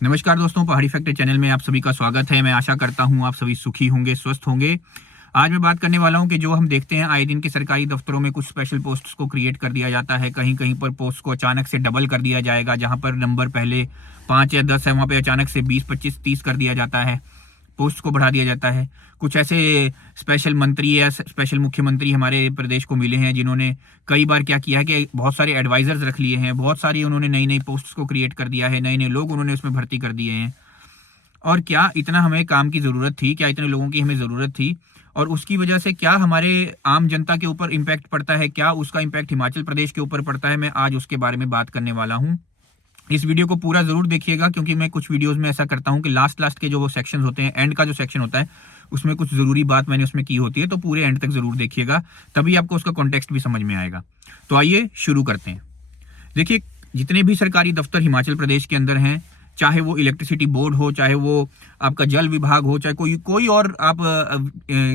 नमस्कार दोस्तों, पहाड़ी फैक्ट्री चैनल में आप सभी का स्वागत है। मैं आशा करता हूं आप सभी सुखी होंगे, स्वस्थ होंगे। आज मैं बात करने वाला हूं कि जो हम देखते हैं आए दिन के सरकारी दफ्तरों में कुछ स्पेशल पोस्ट्स को क्रिएट कर दिया जाता है। कहीं कहीं पर पोस्ट को अचानक से डबल कर दिया जाएगा। जहां पर नंबर पहले 5 या 10 है, वहां पे अचानक से 20, 25, 30 कर दिया जाता है। पोस्ट को बढ़ा दिया जाता है। कुछ ऐसे स्पेशल मंत्री या स्पेशल मुख्यमंत्री हमारे प्रदेश को मिले हैं जिन्होंने कई बार क्या किया है कि बहुत सारे एडवाइजर्स रख लिए हैं। बहुत सारी उन्होंने नई नई पोस्ट्स को क्रिएट कर दिया है, नए नए लोग उन्होंने उसमें भर्ती कर दिए हैं। और क्या इतना हमें काम की ज़रूरत थी? क्या इतने लोगों की हमें ज़रूरत थी? और उसकी वजह से क्या हमारे आम जनता के ऊपर इम्पैक्ट पड़ता है? क्या उसका इम्पैक्ट हिमाचल प्रदेश के ऊपर पड़ता है? मैं आज उसके बारे में बात करने वाला हूँ। इस वीडियो को पूरा ज़रूर देखिएगा, क्योंकि मैं कुछ वीडियोस में ऐसा करता हूँ कि लास्ट के जो वो सेक्शंस होते हैं, एंड का जो सेक्शन होता है, उसमें कुछ ज़रूरी बात मैंने उसमें की होती है। तो पूरे एंड तक ज़रूर देखिएगा, तभी आपको उसका कॉन्टेक्स्ट भी समझ में आएगा। तो आइए शुरू करते हैं। देखिए, जितने भी सरकारी दफ्तर हिमाचल प्रदेश के अंदर हैं, चाहे वो इलेक्ट्रिसिटी बोर्ड हो, चाहे वो आपका जल विभाग हो, चाहे कोई और आप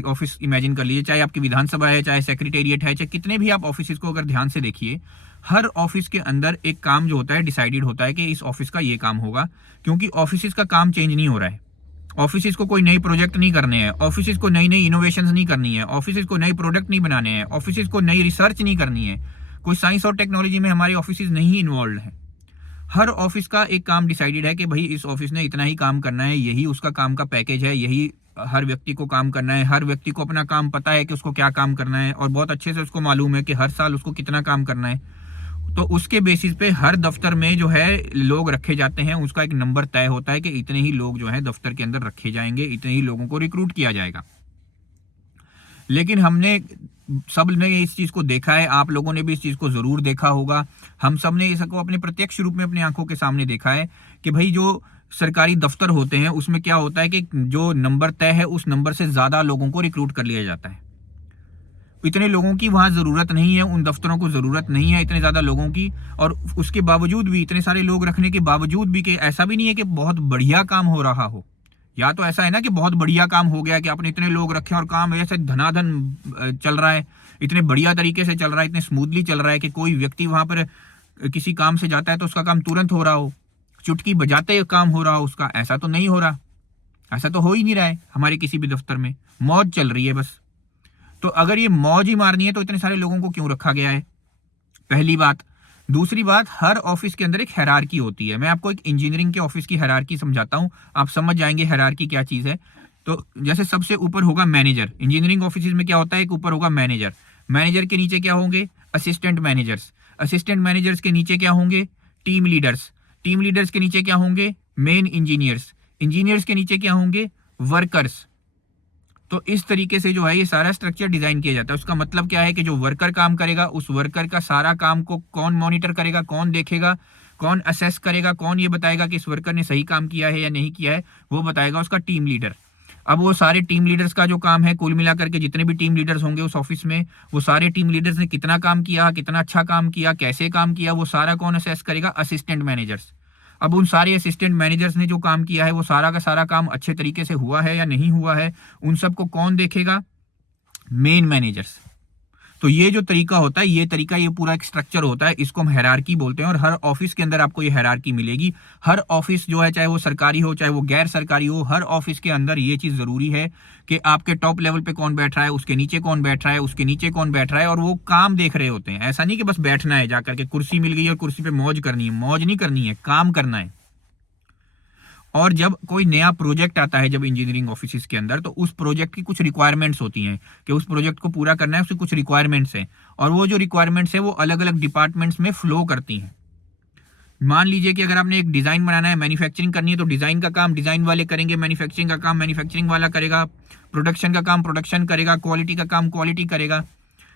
ऑफिस इमेजिन कर लीजिए, चाहे आपकी विधानसभा है, चाहे सेक्रेटेरिएट है, चाहे कितने भी आप ऑफिस को अगर ध्यान से देखिए, हर ऑफिस के अंदर एक काम जो होता है डिसाइडेड होता है कि इस ऑफिस का ये काम होगा। क्योंकि ऑफिस का काम चेंज नहीं हो रहा है। ऑफिस को कोई नई प्रोजेक्ट नहीं करने हैं, ऑफिस को नई नई इनोवेशंस नहीं करनी है, ऑफिस को नए प्रोडक्ट नहीं बनाने हैं, ऑफिस को नई रिसर्च नहीं करनी है। कोई साइंस और टेक्नोलॉजी में हमारे ऑफिस नहीं इन्वॉल्व है। हर ऑफिस का एक काम डिसाइडेड है कि भाई इस ऑफिस ने इतना ही काम करना है, यही उसका काम का पैकेज है, यही हर व्यक्ति को काम करना है। हर व्यक्ति को अपना काम पता है कि उसको क्या काम करना है, और बहुत अच्छे से उसको मालूम है कि हर साल उसको कितना काम करना है। तो उसके बेसिस पे हर दफ्तर में जो है लोग रखे जाते हैं। उसका एक नंबर तय होता है कि इतने ही लोग जो है दफ्तर के अंदर रखे जाएंगे, इतने ही लोगों को रिक्रूट किया जाएगा। लेकिन हमने सब ने इस चीज को देखा है, आप लोगों ने भी इस चीज को जरूर देखा होगा। हम सब ने इसको अपने प्रत्यक्ष रूप में अपनी आंखों के सामने देखा है कि भाई जो सरकारी दफ्तर होते हैं उसमें क्या होता है कि जो नंबर तय है उस नंबर से ज्यादा लोगों को रिक्रूट कर लिया जाता है। इतने लोगों की वहां जरूरत नहीं है, उन दफ्तरों को जरूरत नहीं है इतने ज्यादा लोगों की। और उसके बावजूद भी, इतने सारे लोग रखने के बावजूद भी, कि ऐसा भी नहीं है कि बहुत बढ़िया काम हो रहा हो। या तो ऐसा है ना कि बहुत बढ़िया काम हो गया कि आपने इतने लोग रखे और काम ऐसे धनाधन चल रहा है, इतने बढ़िया तरीके से चल रहा है, इतने स्मूथली चल रहा है कि कोई व्यक्ति वहां पर किसी काम से जाता है तो उसका काम तुरंत हो रहा हो, चुटकी बजाते काम हो रहा हो उसका। ऐसा तो नहीं हो रहा, ऐसा तो हो ही नहीं रहा है हमारे किसी भी दफ्तर में। मौज चल रही है बस। तो अगर ये मौज ही मारनी है तो इतने सारे लोगों को क्यों रखा गया है? पहली बात। दूसरी बात, हर ऑफिस के अंदर एक हायरार्की होती है। मैं आपको एक इंजीनियरिंग के ऑफिस की हायरार्की समझाता हूं, आप समझ जाएंगे हायरार्की क्या चीज है। तो जैसे सबसे ऊपर होगा मैनेजर। इंजीनियरिंग ऑफिस में क्या होता है, एक ऊपर होगा मैनेजर। मैनेजर के नीचे क्या होंगे? Assistant managers. असिस्टेंट मैनेजर्स के नीचे क्या होंगे? Team leaders. टीम लीडर्स के नीचे क्या होंगे? Main engineers. इंजीनियर्स के नीचे क्या होंगे? वर्कर्स। तो इस तरीके से जो है ये सारा स्ट्रक्चर डिजाइन किया जाता है। उसका मतलब क्या है कि जो वर्कर काम करेगा, उस वर्कर का सारा काम को कौन मॉनिटर करेगा, कौन देखेगा, कौन असेस करेगा, कौन ये बताएगा कि इस वर्कर ने सही काम किया है या नहीं किया है, वो बताएगा उसका टीम लीडर। अब वो सारे टीम लीडर्स का जो काम है, कुल मिलाकर के जितने भी टीम लीडर्स होंगे उस ऑफिस में, वो सारे टीम लीडर्स ने कितना काम किया, कितना अच्छा काम किया, कैसे काम किया, वो सारा कौन असेस करेगा? Assistant managers. अब उन सारे असिस्टेंट मैनेजर्स ने जो काम किया है वो सारा का सारा काम अच्छे तरीके से हुआ है या नहीं हुआ है, उन सबको कौन देखेगा? Main managers. तो ये जो तरीका होता है, ये तरीका, ये पूरा एक स्ट्रक्चर होता है, इसको हम हायरार्की बोलते हैं। और हर ऑफिस के अंदर आपको ये हायरार्की मिलेगी। हर ऑफिस जो है, चाहे वो सरकारी हो चाहे वो गैर सरकारी हो, हर ऑफिस के अंदर ये चीज जरूरी है कि आपके टॉप लेवल पे कौन बैठ रहा है, उसके नीचे कौन बैठ रहा है, उसके नीचे कौन बैठ रहा है, और वो काम देख रहे होते हैं। ऐसा नहीं कि बस बैठना है जाकर के, कुर्सी मिल गई और कुर्सी पे मौज करनी है। मौज नहीं करनी है, काम करना है। और जब कोई नया प्रोजेक्ट आता है, जब इंजीनियरिंग ऑफिस के अंदर, तो उस प्रोजेक्ट की कुछ रिक्वायरमेंट्स होती हैं कि उस प्रोजेक्ट को पूरा करना है, उसकी कुछ रिक्वायरमेंट्स हैं। और वो जो रिक्वायरमेंट्स है वो अलग अलग डिपार्टमेंट्स में फ्लो करती हैं। मान लीजिए कि अगर आपने एक डिजाइन बनाना है, मैन्युफैक्चरिंग करनी है, तो डिजाइन का काम डिजाइन वाले करेंगे, मैन्युफैक्चरिंग का काम मैन्युफैक्चरिंग वाला करेगा, प्रोडक्शन का काम प्रोडक्शन करेगा, क्वालिटी का काम क्वालिटी करेगा,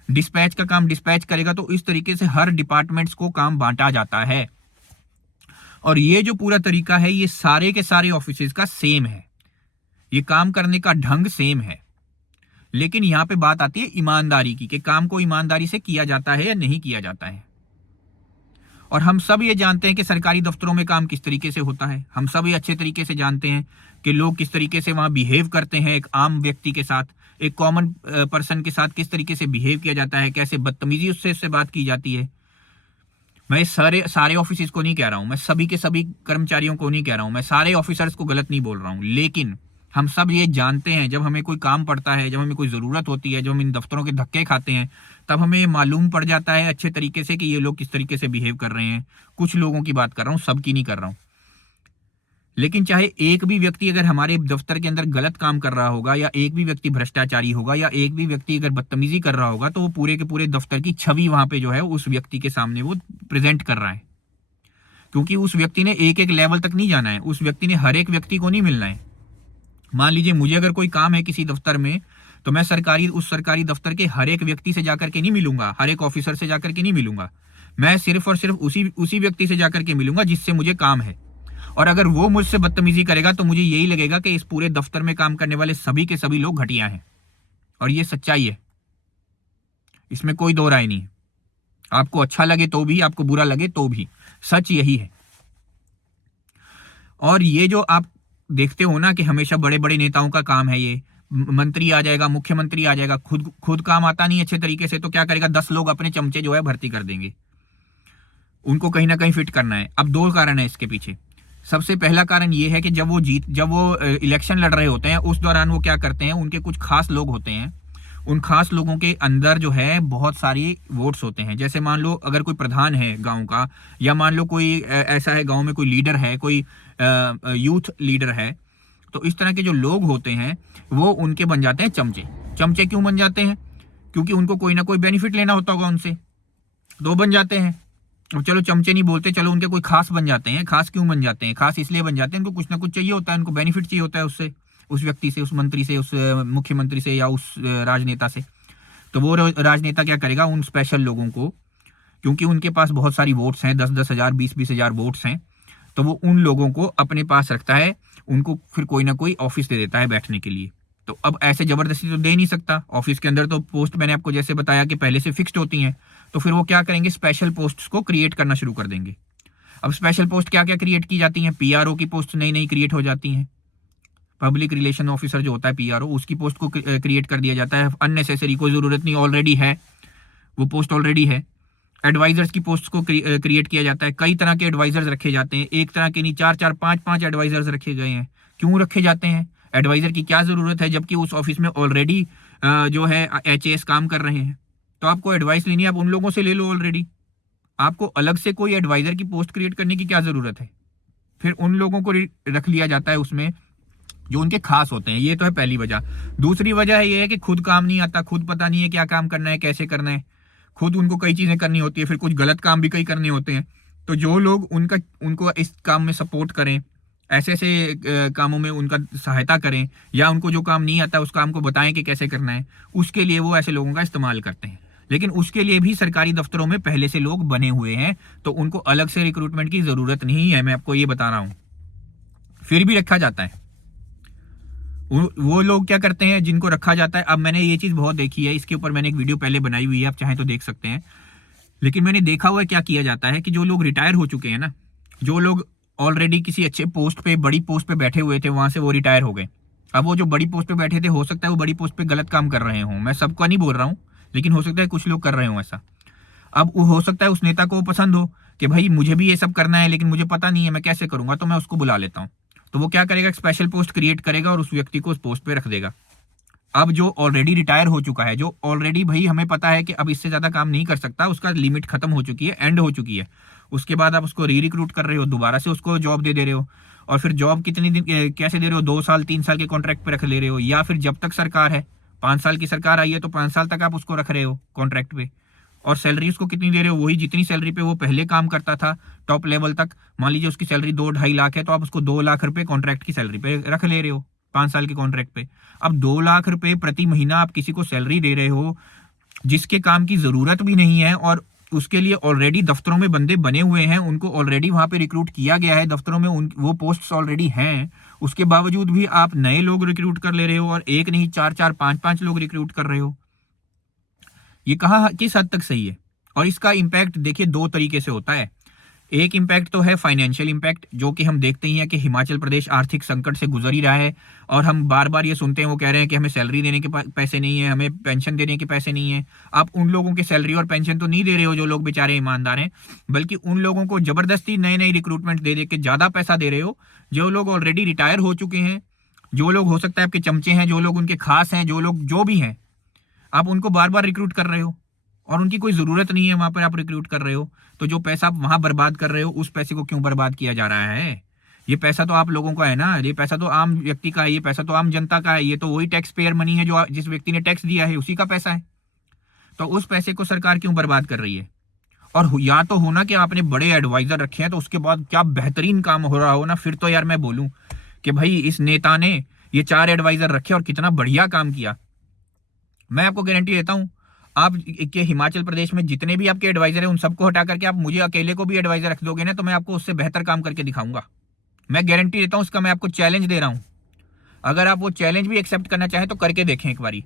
डिस्पैच का काम डिस्पैच करेगा। तो इस तरीके से हर डिपार्टमेंट्स को काम बांटा जाता है। और ये जो पूरा तरीका है, ये सारे के सारे ऑफिसेज का सेम है, ये काम करने का ढंग सेम है। लेकिन यहां पे बात आती है ईमानदारी की, कि काम को ईमानदारी से किया जाता है या नहीं किया जाता है। और हम सब ये जानते हैं कि सरकारी दफ्तरों में काम किस तरीके से होता है। हम सब ये अच्छे तरीके से जानते हैं कि लोग किस तरीके से वहां बिहेव करते हैं। एक आम व्यक्ति के साथ, एक कॉमन पर्सन के साथ किस तरीके से बिहेव किया जाता है, कैसे बदतमीजी उससे बात की जाती है। मैं सारे सारे ऑफिसर्स को नहीं कह रहा हूं, मैं सभी के सभी कर्मचारियों को नहीं कह रहा हूं, मैं सारे ऑफिसर्स को गलत नहीं बोल रहा हूं, लेकिन हम सब ये जानते हैं जब हमें कोई काम पड़ता है, जब हमें कोई ज़रूरत होती है, जब हम इन दफ्तरों के धक्के खाते हैं, तब हमें मालूम पड़ जाता है अच्छे तरीके से कि ये लोग किस तरीके से बिहेव कर रहे हैं। कुछ लोगों की बात कर रहा हूँ, सबकी नहीं कर रहा हूँ। लेकिन चाहे एक भी व्यक्ति अगर हमारे दफ्तर के अंदर गलत काम कर रहा होगा, या एक भी व्यक्ति भ्रष्टाचारी होगा, या एक भी व्यक्ति अगर बदतमीजी कर रहा होगा, तो वो पूरे के पूरे दफ्तर की छवि वहां पे जो है उस व्यक्ति के सामने वो प्रेजेंट कर रहा है। क्योंकि उस व्यक्ति ने एक एक लेवल तक नहीं जाना है, उस व्यक्ति ने हर एक व्यक्ति को नहीं मिलना है। मान लीजिए मुझे अगर कोई काम है किसी दफ्तर में, तो मैं उस सरकारी दफ्तर के हर एक व्यक्ति से जाकर के नहीं मिलूंगा, हर एक ऑफिसर से जाकर के नहीं मिलूंगा। मैं सिर्फ और सिर्फ उसी व्यक्ति से जाकर के मिलूंगा जिससे मुझे काम है। और अगर वो मुझसे बदतमीजी करेगा तो मुझे यही लगेगा कि इस पूरे दफ्तर में काम करने वाले सभी के सभी लोग घटिया हैं। और ये सच्चाई है, इसमें कोई दो राय नहीं है। आपको अच्छा लगे तो भी, आपको बुरा लगे तो भी, सच यही है। और ये जो आप देखते हो ना कि हमेशा बड़े बड़े नेताओं का काम है, ये मंत्री आ जाएगा, मुख्यमंत्री आ जाएगा, खुद काम आता नहीं अच्छे तरीके से, तो क्या करेगा, 10 लोग अपने चमचे जो है भर्ती कर देंगे, उनको कहीं ना कहीं फिट करना है। अब 2 कारण है इसके पीछे। सबसे पहला कारण ये है कि जब वो इलेक्शन लड़ रहे होते हैं, उस दौरान वो क्या करते हैं, उनके कुछ खास लोग होते हैं, उन खास लोगों के अंदर जो है बहुत सारी वोट्स होते हैं। जैसे मान लो अगर कोई प्रधान है गांव का, या मान लो कोई ऐसा है गांव में कोई लीडर है, कोई यूथ लीडर है, तो इस तरह के जो लोग होते हैं वो उनके बन जाते हैं चमचे। चमचे क्यों बन जाते हैं? क्योंकि उनको कोई ना कोई बेनिफिट लेना होता होगा उनसे, तो बन जाते हैं। अब चलो चमचे नहीं बोलते, चलो उनके कोई खास बन जाते हैं। खास क्यों बन जाते हैं? खास इसलिए बन जाते हैं, उनको कुछ ना कुछ चाहिए होता है, उनको बेनिफिट चाहिए होता है उससे, उस व्यक्ति से, उस मंत्री से, उस मुख्यमंत्री से, या उस राजनेता से। तो वो राजनेता क्या करेगा, उन स्पेशल लोगों को, क्योंकि उनके पास बहुत सारी वोट्स हैं, 10-10 हजार, 20-20 हजार वोट्स हैं, तो वो उन लोगों को अपने पास रखता है, उनको फिर कोई ना कोई ऑफिस दे देता है बैठने के लिए। तो अब ऐसे जबरदस्ती तो दे नहीं सकता। ऑफिस के अंदर तो पोस्ट मैंने आपको जैसे बताया कि पहले से फिक्स्ड होती हैं, तो फिर वो क्या करेंगे, स्पेशल पोस्ट्स को क्रिएट करना शुरू कर देंगे। अब स्पेशल पोस्ट क्या क्या क्रिएट की जाती हैं? पीआरओ की पोस्ट नई नई क्रिएट हो जाती हैं। पब्लिक रिलेशन ऑफिसर जो होता है पीआरओ, उसकी पोस्ट को क्रिएट कर दिया जाता है। अननेसेसरी, कोई जरूरत नहीं, ऑलरेडी है, वो पोस्ट ऑलरेडी है। एडवाइजर्स की पोस्ट को क्रिएट किया जाता है। कई तरह के एडवाइजर्स रखे जाते हैं, एक तरह के नहीं, 4-4, 5-5 एडवाइजर्स रखे गए हैं। क्यों रखे जाते हैं? एडवाइजर की क्या जरूरत है, जबकि उस ऑफिस में ऑलरेडी जो है एचएएस काम कर रहे हैं। तो आपको एडवाइस लेनी है, आप उन लोगों से ले लो ऑलरेडी। आपको अलग से कोई एडवाइजर की पोस्ट क्रिएट करने की क्या जरूरत है? फिर उन लोगों को रख लिया जाता है उसमें जो उनके खास होते हैं। ये तो है पहली वजह। दूसरी वजह ये है कि खुद काम नहीं आता, खुद पता नहीं है क्या काम करना है, कैसे करना है, खुद उनको कई चीजें करनी होती है, फिर कुछ गलत काम भी कई करने होते हैं। तो जो लोग उनको इस काम में सपोर्ट करें, ऐसे ऐसे कामों में उनका सहायता करें, या उनको जो काम नहीं आता उस काम को बताएं कि कैसे करना है, उसके लिए वो ऐसे लोगों का इस्तेमाल करते हैं। लेकिन उसके लिए भी सरकारी दफ्तरों में पहले से लोग बने हुए हैं, तो उनको अलग से रिक्रूटमेंट की जरूरत नहीं है, मैं आपको ये बता रहा हूं। फिर भी रखा जाता है। वो लोग क्या करते हैं जिनको रखा जाता है, अब मैंने ये चीज बहुत देखी है, इसके ऊपर मैंने एक वीडियो पहले बनाई हुई है, आप चाहें तो देख सकते हैं। लेकिन मैंने देखा हुआ है क्या किया जाता है कि जो लोग रिटायर हो चुके हैं ना, जो लोग ऑलरेडी किसी अच्छे पोस्ट पे, बड़ी पोस्ट पे बैठे हुए थे, वहां से वो रिटायर हो गए। अब वो जो बड़ी पोस्ट पे बैठे थे, हो सकता है वो बड़ी पोस्ट पे गलत काम कर रहे हों, मैं सबका नहीं बोल रहा हूँ, लेकिन हो सकता है कुछ लोग कर रहे हो ऐसा। अब वो हो सकता है उस नेता को पसंद हो कि भाई मुझे भी ये सब करना है, लेकिन मुझे पता नहीं है मैं कैसे करूंगा, तो मैं उसको बुला लेता हूँ। तो वो क्या करेगा, एक स्पेशल पोस्ट क्रिएट करेगा और उस व्यक्ति को उस पोस्ट पे रख देगा। अब जो ऑलरेडी रिटायर हो चुका है, जो ऑलरेडी भाई हमें पता है कि अब इससे ज्यादा काम नहीं कर सकता, उसका लिमिट खत्म हो चुकी है, एंड हो चुकी है, उसके बाद आप उसको रिक्रूट कर रहे हो, दोबारा से उसको जॉब दे रहे हो। और फिर जॉब कितने दिन कैसे दे रहे हो, 2 साल 3 साल के कॉन्ट्रैक्ट पे रख ले रहे हो, या फिर जब तक सरकार है, 5 साल की सरकार आई है तो 5 साल तक आप उसको रख रहे हो कॉन्ट्रैक्ट पे। और सैलरी उसको कितनी दे रहे हो, वही जितनी सैलरी पे वो पहले काम करता था टॉप लेवल तक। मान लीजिए उसकी सैलरी 2-2.5 लाख है, तो आप उसको 2 लाख रुपए कॉन्ट्रैक्ट की सैलरी पे रख ले रहे हो, 5 साल के कॉन्ट्रैक्ट पे। अब 2 लाख रुपए प्रति महीना आप किसी को सैलरी दे रहे हो जिसके काम की जरूरत भी नहीं है, और उसके लिए ऑलरेडी दफ्तरों में बंदे बने हुए हैं, उनको ऑलरेडी वहां पे रिक्रूट किया गया है, दफ्तरों में वो पोस्ट्स ऑलरेडी हैं। उसके बावजूद भी आप नए लोग रिक्रूट कर ले रहे हो, और एक नहीं 4-4, 5-5 लोग रिक्रूट कर रहे हो। ये कहाँ किस हद तक सही है? और इसका इम्पैक्ट देखिए 2 तरीके से होता है। एक इम्पैक्ट तो है फाइनेंशियल इम्पैक्ट, जो कि हम देखते ही हैं कि हिमाचल प्रदेश आर्थिक संकट से गुजर ही रहा है। और हम बार बार ये सुनते हैं, वो कह रहे हैं कि हमें सैलरी देने के पैसे नहीं है, हमें पेंशन देने के पैसे नहीं है। आप उन लोगों के सैलरी और पेंशन तो नहीं दे रहे हो जो लोग बेचारे ईमानदार हैं, बल्कि उन लोगों को जबरदस्ती नए नए रिक्रूटमेंट दे दे के ज़्यादा पैसा दे रहे हो, जो लोग ऑलरेडी रिटायर हो चुके हैं, जो लोग हो सकता है आपके चमचे हैं, जो लोग उनके खास हैं, जो लोग जो भी हैं, आप उनको बार बार रिक्रूट कर रहे हो और उनकी कोई ज़रूरत नहीं है, वहाँ पर आप रिक्रूट कर रहे हो। तो जो पैसा आप वहाँ बर्बाद कर रहे हो, उस पैसे को क्यों बर्बाद किया जा रहा है? ये पैसा तो आप लोगों का है ना, ये पैसा तो आम व्यक्ति का है, ये पैसा तो आम जनता का है, ये तो वही टैक्स पेयर मनी है जो जिस व्यक्ति ने टैक्स दिया है उसी का पैसा है। तो उस पैसे को सरकार क्यों बर्बाद कर रही है? और या तो होना कि आपने बड़े एडवाइजर रखे हैं तो उसके बाद क्या बेहतरीन काम हो रहा हो ना, फिर तो यार मैं बोलूं कि भाई इस नेता ने ये 4 एडवाइजर रखे और कितना बढ़िया काम किया। मैं आपको गारंटी देता हूं, आप के हिमाचल प्रदेश में जितने भी आपके एडवाइजर हैं उन सबको हटा करके आप मुझे अकेले को भी एडवाइजर रख दोगे ना, तो मैं आपको उससे बेहतर काम करके दिखाऊंगा। मैं गारंटी देता हूं, उसका मैं आपको चैलेंज दे रहा हूं। अगर आप वो चैलेंज भी एक्सेप्ट करना चाहें तो करके देखें एक बारी।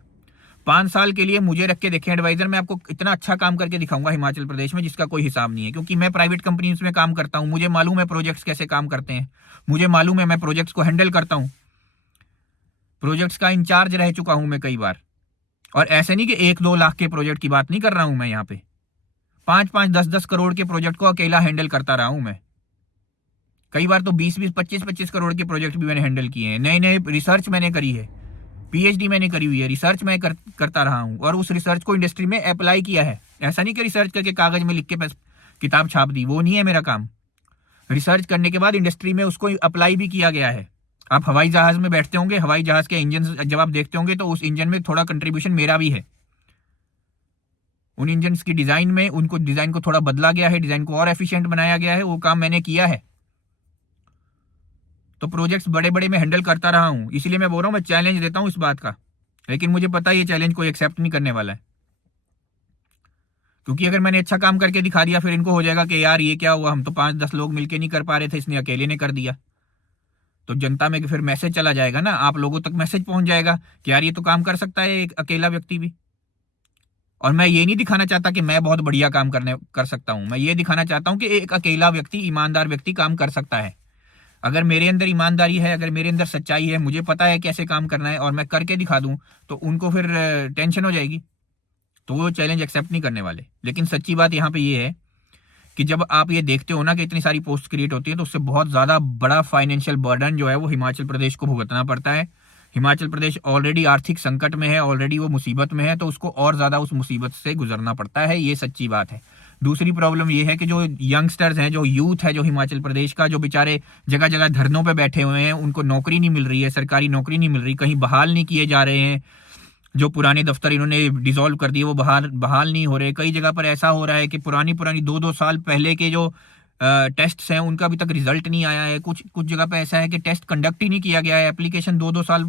5 साल के लिए मुझे रख के देखें एडवाइजर, मैं आपको इतना अच्छा काम करके दिखाऊंगा हिमाचल प्रदेश में जिसका कोई हिसाब नहीं है। क्योंकि मैं प्राइवेट कंपनीज में काम करता हूं, मुझे मालूम है प्रोजेक्ट्स कैसे काम करते हैं, मुझे मालूम है, मैं प्रोजेक्ट्स को हैंडल करता हूं, प्रोजेक्ट्स का इंचार्ज रह चुका हूं मैं कई बार। और ऐसे नहीं कि 1-2 लाख के प्रोजेक्ट की बात नहीं कर रहा हूं मैं, यहाँ पे 5-5, 10-10 करोड़ के प्रोजेक्ट को अकेला हैंडल करता रहा हूं मैं। कई बार तो 20-20, 25-25 करोड़ के प्रोजेक्ट भी मैंने हैंडल किए हैं। नए नए रिसर्च मैंने करी है, पीएचडी मैंने करी हुई है, रिसर्च मैं करता रहा हूं और उस रिसर्च को इंडस्ट्री में अप्लाई किया है। ऐसा नहीं कि रिसर्च करके कागज में लिख के बस किताब छाप दी, वो नहीं है मेरा काम। रिसर्च करने के बाद इंडस्ट्री में उसको अप्लाई भी किया गया है। आप हवाई जहाज में बैठते होंगे, हवाई जहाज के इंजन जब आप देखते होंगे तो उस इंजन में थोड़ा कंट्रीब्यूशन मेरा भी है। उन इंजन की डिजाइन में उनको डिजाइन को थोड़ा बदला गया है, डिजाइन को और एफिशिएंट बनाया गया है, वो काम मैंने किया है। तो प्रोजेक्ट्स बड़े बड़े मैं हैंडल करता रहा हूं, इसीलिए मैं बोल रहा हूं, मैं चैलेंज देता हूं इस बात का। लेकिन मुझे पता है ये चैलेंज कोई एक्सेप्ट नहीं करने वाला है, क्योंकि अगर मैंने अच्छा काम करके दिखा दिया फिर इनको हो जाएगा कि यार ये क्या हुआ, हम तो 5-10 लोग मिलके नहीं कर पा रहे थे, इसने अकेले ने कर दिया। तो जनता में फिर मैसेज चला जाएगा ना, आप लोगों तक मैसेज पहुंच जाएगा कि यार ये तो काम कर सकता है एक अकेला व्यक्ति भी। और मैं ये नहीं दिखाना चाहता कि मैं बहुत बढ़िया काम कर सकता हूं, मैं ये दिखाना चाहता हूं कि एक अकेला व्यक्ति, ईमानदार व्यक्ति काम कर सकता है। अगर मेरे अंदर ईमानदारी है, अगर मेरे अंदर सच्चाई है, मुझे पता है कैसे काम करना है और मैं करके दिखा दूं, तो उनको फिर टेंशन हो जाएगी, तो वो चैलेंज एक्सेप्ट नहीं करने वाले। लेकिन सच्ची बात यहाँ पे ये है कि जब आप ये देखते हो ना कि इतनी सारी पोस्ट क्रिएट होती है, तो उससे बहुत ज़्यादा बड़ा फाइनेंशियल बर्डन जो है वो हिमाचल प्रदेश को भुगतना पड़ता है। हिमाचल प्रदेश ऑलरेडी आर्थिक संकट में है, ऑलरेडी वो मुसीबत में है, तो उसको और ज़्यादा उस मुसीबत से गुजरना पड़ता है, ये सच्ची बात है। दूसरी प्रॉब्लम ये है कि जो यंगस्टर्स हैं, जो यूथ है जो हिमाचल प्रदेश का, जो बेचारे जगह जगह धरनों पे बैठे हुए हैं, उनको नौकरी नहीं मिल रही है, सरकारी नौकरी नहीं मिल रही, कहीं बहाल नहीं किए जा रहे हैं। जो पुराने दफ्तर इन्होंने डिसॉल्व कर दिए वो बहाल नहीं हो रहे। कई जगह पर ऐसा हो रहा है कि पुरानी 2-2 साल पहले के जो टेस्ट्स हैं उनका अभी तक रिजल्ट नहीं आया है। कुछ जगह पे ऐसा है कि टेस्ट कंडक्ट ही नहीं किया गया है, एप्लीकेशन 2-2 साल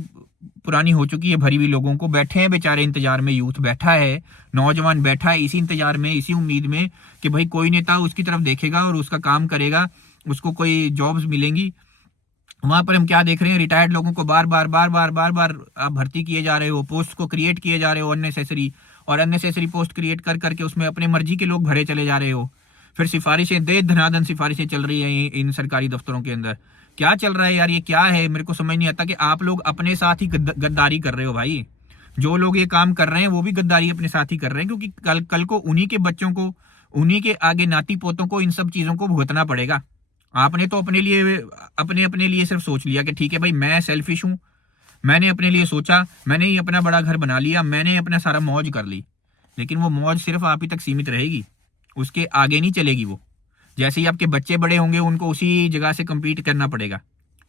पुरानी हो चुकी है भरी हुई, लोगों को बैठे हैं बेचारे इंतजार में, यूथ बैठा है, नौजवान बैठा है इसी इंतजार में, इसी उम्मीद में कि भाई कोई नेता उसकी तरफ देखेगा और उसका काम करेगा, उसको कोई जॉब्स मिलेंगी। वहां पर हम क्या देख रहे हैं, रिटायर्ड लोगों को बार बार आप भर्ती किए जा रहे हो, पोस्ट को क्रिएट किए जा रहे हो अननेसेसरी पोस्ट क्रिएट कर करके उसमें अपने मर्जी के लोग भरे चले जा रहे हो। फिर सिफारिशें धनाधन सिफारिशें चल रही हैं इन सरकारी दफ्तरों के अंदर। क्या चल रहा है यार, ये क्या है? मेरे को समझ नहीं आता कि आप लोग अपने साथ ही गद्दारी कर रहे हो भाई। जो लोग ये काम कर रहे हैं वो भी गद्दारी अपने साथ ही कर रहे हैं, क्योंकि कल को उन्हीं के बच्चों को, उन्हीं के आगे नाती पोतों को इन सब चीजों को भुगतना पड़ेगा। आपने तो अपने लिए सिर्फ सोच लिया कि ठीक है भाई मैं सेल्फिश हूं, मैंने अपने लिए सोचा, मैंने ही अपना बड़ा घर बना लिया, मैंने अपना सारा मौज कर ली। लेकिन वो मौज सिर्फ आप ही तक सीमित रहेगी, उसके आगे नहीं चलेगी वो। जैसे ही आपके बच्चे बड़े होंगे उनको उसी जगह से कम्पीट करना पड़ेगा,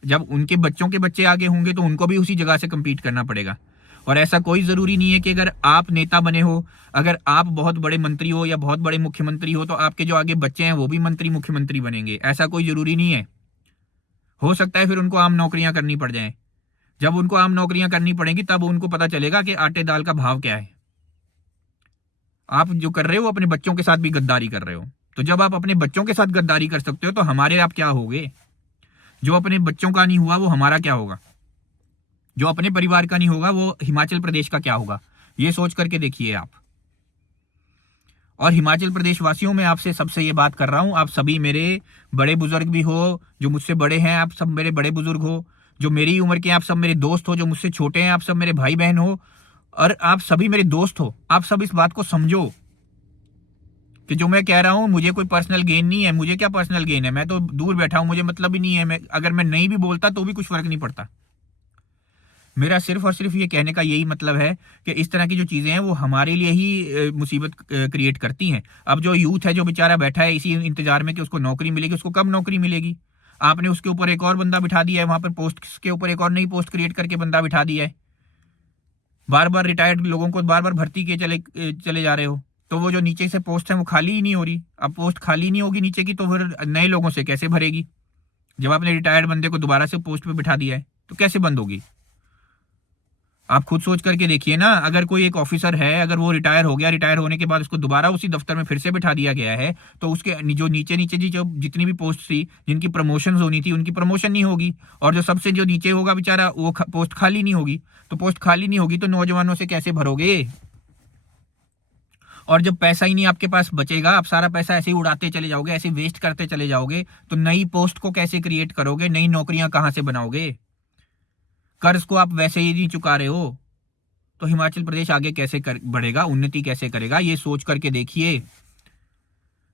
जब उनके बच्चों के बच्चे आगे होंगे तो उनको भी उसी जगह से कम्पीट करना पड़ेगा। और ऐसा कोई जरूरी नहीं है कि अगर आप नेता बने हो, अगर आप बहुत बड़े मंत्री हो या बहुत बड़े मुख्यमंत्री हो, तो आपके जो आगे बच्चे हैं वो भी मंत्री मुख्यमंत्री बनेंगे, ऐसा कोई जरूरी नहीं है। हो सकता है फिर उनको आम नौकरियां करनी पड़ जाएं। जब उनको आम नौकरियां करनी पड़ेंगी तब उनको पता चलेगा कि आटे दाल का भाव क्या है। आप जो कर रहे हो अपने बच्चों के साथ भी गद्दारी कर रहे हो। तो जब आप अपने बच्चों के साथ गद्दारी कर सकते हो तो हमारे आप क्या होगे? जो अपने बच्चों का नहीं हुआ वो हमारा क्या होगा? जो अपने परिवार का नहीं होगा वो हिमाचल प्रदेश का क्या होगा? ये सोच करके देखिए आप। और हिमाचल प्रदेश वासियों में आपसे सबसे ये बात कर रहा हूं, आप सभी मेरे बड़े बुजुर्ग भी हो, जो मुझसे बड़े हैं आप सब मेरे बड़े बुजुर्ग हो, जो मेरी उम्र के आप सब मेरे दोस्त हो, जो मुझसे छोटे हैं आप सब मेरे भाई बहन हो, और आप सभी मेरे दोस्त हो। आप सब इस बात को समझो कि जो मैं कह रहा हूं मुझे कोई पर्सनल गेन नहीं है। मुझे क्या पर्सनल गेन है, मैं तो दूर बैठा हूं, मुझे मतलब ही नहीं है। अगर मैं नहीं भी बोलता तो भी कुछ फर्क नहीं पड़ता। मेरा सिर्फ और सिर्फ ये कहने का यही मतलब है कि इस तरह की जो चीज़ें हैं वो हमारे लिए ही मुसीबत क्रिएट करती हैं। अब जो यूथ है जो बेचारा बैठा है इसी इंतजार में कि उसको नौकरी मिलेगी, उसको कब नौकरी मिलेगी? आपने उसके ऊपर एक और बंदा बिठा दिया है, वहां पर पोस्ट के ऊपर एक और नई पोस्ट क्रिएट करके बंदा बिठा दिया है। बार बार रिटायर्ड लोगों को बार बार भर्ती किए चले जा रहे हो, तो वो जो नीचे से पोस्ट है वो खाली ही नहीं हो रही। अब पोस्ट खाली नहीं होगी नीचे की तो फिर नए लोगों से कैसे भरेगी? जब आपने रिटायर्ड बंदे को दोबारा से पोस्ट पे बिठा दिया है तो कैसे बंद होगी? आप खुद सोच करके देखिए ना। अगर कोई एक ऑफिसर है, अगर वो रिटायर हो गया, रिटायर होने के बाद उसको दोबारा उसी दफ्तर में फिर से बिठा दिया गया है, तो उसके जो नीचे नीचे जो जितनी भी पोस्ट थी, जिनकी प्रमोशन होनी थी, उनकी प्रमोशन नहीं होगी। और जो सबसे जो नीचे होगा बेचारा, वो पोस्ट खाली नहीं होगी। तो पोस्ट खाली नहीं होगी तो नौजवानों से कैसे भरोगे? और जब पैसा ही नहीं आपके पास बचेगा, आप सारा पैसा ऐसे ही उड़ाते चले जाओगे, ऐसे वेस्ट करते चले जाओगे, तो नई पोस्ट को कैसे क्रिएट करोगे? नई नौकरियां कहां से बनाओगे? कर्ज को आप वैसे ही नहीं चुका रहे हो, तो हिमाचल प्रदेश आगे कैसे बढ़ेगा, उन्नति कैसे करेगा? ये सोच करके देखिए।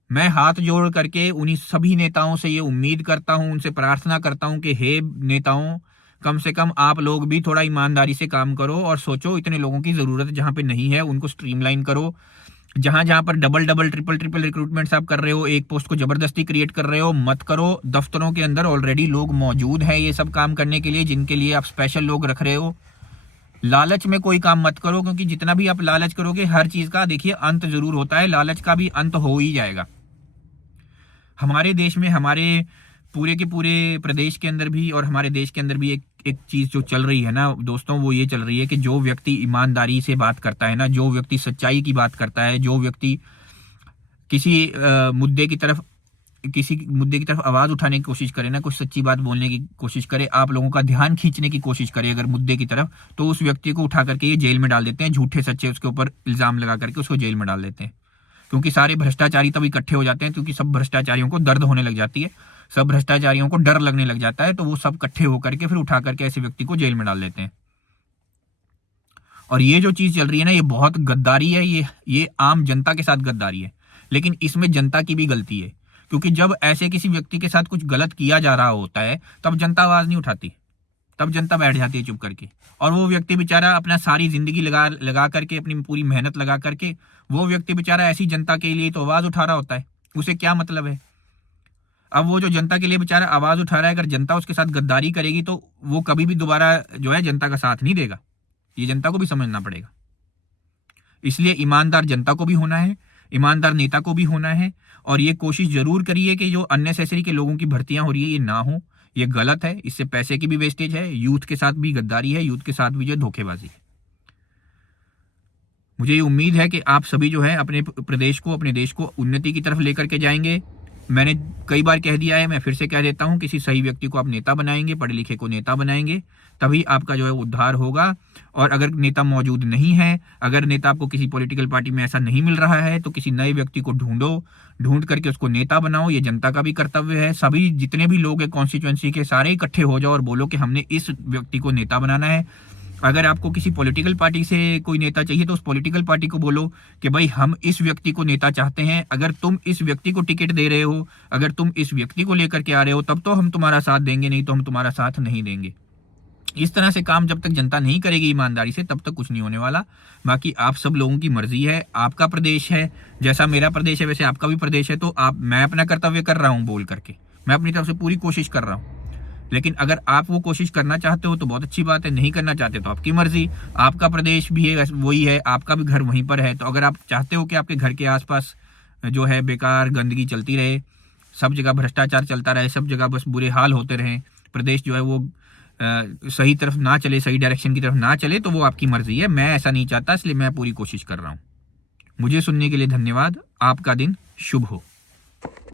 मैं हाथ जोड़ करके उन्हीं सभी नेताओं से ये उम्मीद करता हूं, उनसे प्रार्थना करता हूं कि हे नेताओं, कम से कम आप लोग भी थोड़ा ईमानदारी से काम करो और सोचो। इतने लोगों की जरूरत जहां पे नहीं है उनको स्ट्रीमलाइन करो। जहां जहां पर double double triple triple recruitments आप कर रहे हो, एक पोस्ट को जबरदस्ती क्रिएट कर रहे हो, मत करो। दफ्तरों के अंदर ऑलरेडी लोग मौजूद हैं ये सब काम करने के लिए, जिनके लिए आप स्पेशल लोग रख रहे हो। लालच में कोई काम मत करो, क्योंकि जितना भी आप लालच करोगे, हर चीज का देखिए अंत जरूर होता है। लालच का भी अंत हो ही जाएगा। हमारे देश में, हमारे पूरे के पूरे प्रदेश के अंदर भी और हमारे देश के अंदर भी एक चीज जो चल रही है ना दोस्तों, वो ये चल रही है कि जो व्यक्ति ईमानदारी से बात करता है ना, जो व्यक्ति सच्चाई की बात करता है, जो व्यक्ति किसी मुद्दे की तरफ आवाज उठाने की कोशिश करे ना, कुछ सच्ची बात बोलने की कोशिश करे, आप लोगों का ध्यान खींचने की कोशिश करे अगर मुद्दे की तरफ, तो उस व्यक्ति को उठा करके ये जेल में डाल देते हैं। झूठे सच्चे उसके ऊपर इल्जाम लगा करके उसको जेल में डाल देते हैं। क्योंकि सारे भ्रष्टाचारी तब इकट्ठे हो जाते हैं, क्योंकि सब भ्रष्टाचारियों को दर्द होने लग जाती है, सब भ्रष्टाचारियों को डर लगने लग जाता है, तो वो सब इकट्ठे होकर के फिर उठा करके ऐसे व्यक्ति को जेल में डाल देते हैं। और ये जो चीज चल रही है ना, ये बहुत गद्दारी है। ये आम जनता के साथ गद्दारी है, लेकिन इसमें जनता की भी गलती है। क्योंकि जब ऐसे किसी व्यक्ति के साथ कुछ गलत किया जा रहा होता है, तब जनता आवाज नहीं उठाती, तब जनता बैठ जाती है चुप करके। और वो व्यक्ति बेचारा अपना सारी जिंदगी लगा करके, अपनी पूरी मेहनत लगा करके, वो व्यक्ति बेचारा ऐसी जनता के लिए तो आवाज उठा रहा होता है। उसे क्या मतलब है? अब वो जो जनता के लिए बेचारा आवाज उठा रहा है, अगर जनता उसके साथ गद्दारी करेगी तो वो कभी भी दोबारा जो है जनता का साथ नहीं देगा। ये जनता को भी समझना पड़ेगा। इसलिए ईमानदार जनता को भी होना है, ईमानदार नेता को भी होना है। और ये कोशिश जरूर करिए कि जो अननेसेसरी के लोगों की भर्तियां हो रही है ये ना हो। ये गलत है, इससे पैसे की भी वेस्टेज है, यूथ के साथ भी गद्दारी है, यूथ के साथ भी जो धोखेबाजी है। मुझे ये उम्मीद है कि आप सभी जो है अपने प्रदेश को, अपने देश को उन्नति की तरफ लेकर के जाएंगे। मैंने कई बार कह दिया है, मैं फिर से कह देता हूं, किसी सही व्यक्ति को आप नेता बनाएंगे, पढ़े लिखे को नेता बनाएंगे, तभी आपका जो है उद्धार होगा। और अगर नेता मौजूद नहीं है, अगर नेता आपको किसी पॉलिटिकल पार्टी में ऐसा नहीं मिल रहा है, तो किसी नए व्यक्ति को ढूंढ करके उसको नेता बनाओ। ये जनता का भी कर्तव्य है। सभी जितने भी लोग हैं कॉन्स्टिट्यूएंसी के, सारे इकट्ठे हो जाओ और बोलो कि हमने इस व्यक्ति को नेता बनाना है। अगर आपको किसी पॉलिटिकल पार्टी से कोई नेता चाहिए, तो उस पॉलिटिकल पार्टी को बोलो कि भाई हम इस व्यक्ति को नेता चाहते हैं। अगर तुम इस व्यक्ति को टिकट दे रहे हो, अगर तुम इस व्यक्ति को लेकर के आ रहे हो, तब तो हम तुम्हारा साथ देंगे, नहीं तो हम तुम्हारा साथ नहीं देंगे। इस तरह से काम जब तक जनता नहीं करेगी ईमानदारी से, तब तक कुछ नहीं होने वाला। बाकी आप सब लोगों की मर्जी है, आपका प्रदेश है, जैसा मेरा प्रदेश है वैसे आपका भी प्रदेश है। तो मैं अपना कर्तव्य कर रहा हूं बोल करके, मैं अपनी तरफ से पूरी कोशिश कर रहा हूं। लेकिन अगर आप वो कोशिश करना चाहते हो तो बहुत अच्छी बात है, नहीं करना चाहते तो आपकी मर्जी। आपका प्रदेश भी है, वही है, आपका भी घर वहीं पर है। तो अगर आप चाहते हो कि आपके घर के आसपास जो है बेकार गंदगी चलती रहे, सब जगह भ्रष्टाचार चलता रहे, सब जगह बस बुरे हाल होते रहें, प्रदेश जो है वो सही तरफ ना चले, सही डायरेक्शन की तरफ ना चले, तो वो आपकी मर्जी है। मैं ऐसा नहीं चाहता, इसलिए मैं पूरी कोशिश कर रहा हूँ। मुझे सुनने के लिए धन्यवाद। आपका दिन शुभ हो।